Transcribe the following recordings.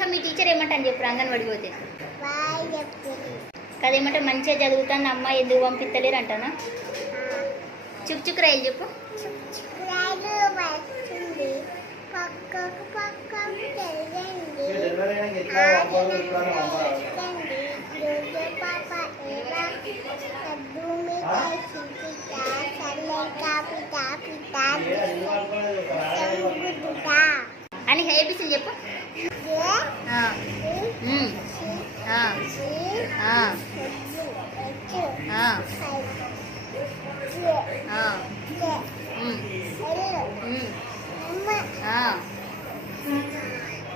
అనిహ మీ teacher ఏమంటాను చెప్పు అంగన్వాడి పోతే కదేమంటే మంచిగా చదువుతాను అమ్మ ఎందుకు పంపిస్తలేరు అంటానా చుక్ చుక్ రైలు చెప్పు అని ఏబిసి చెప్పు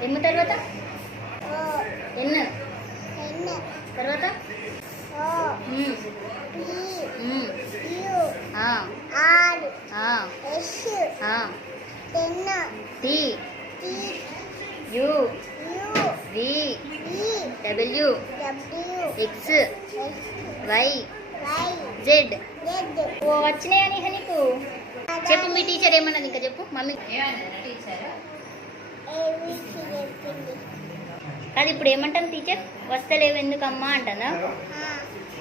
ఎమ్మ తర్వాత ఎన్న తర్వాత T U V W X Y Z ఓ వచ్చినాయా నీహ నీకు చెప్పు మీ టీచర్ ఏమన్నది ఇంకా చెప్పు మమ్మీ అది ఇప్పుడు ఏమంటాను టీచర్ వస్తలేవు ఎందుకమ్మా అంటానా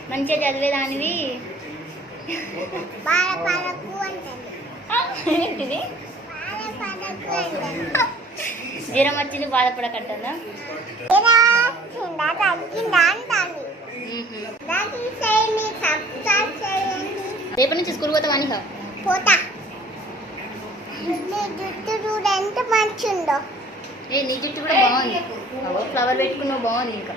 మంచిగా చదివేదానివి ఏంటిది జ్వరం వచ్చింది బాధపడకంటుందా రేపటి నుంచి స్కూల్ పోతావా అని పోతా జుట్టు చూడు ఎంత మంచిగా ఉందో నీ జుట్టు కూడా బాగుంది ఫ్లవర్ పెట్టుకున్నావు బాగుంది ఇంకా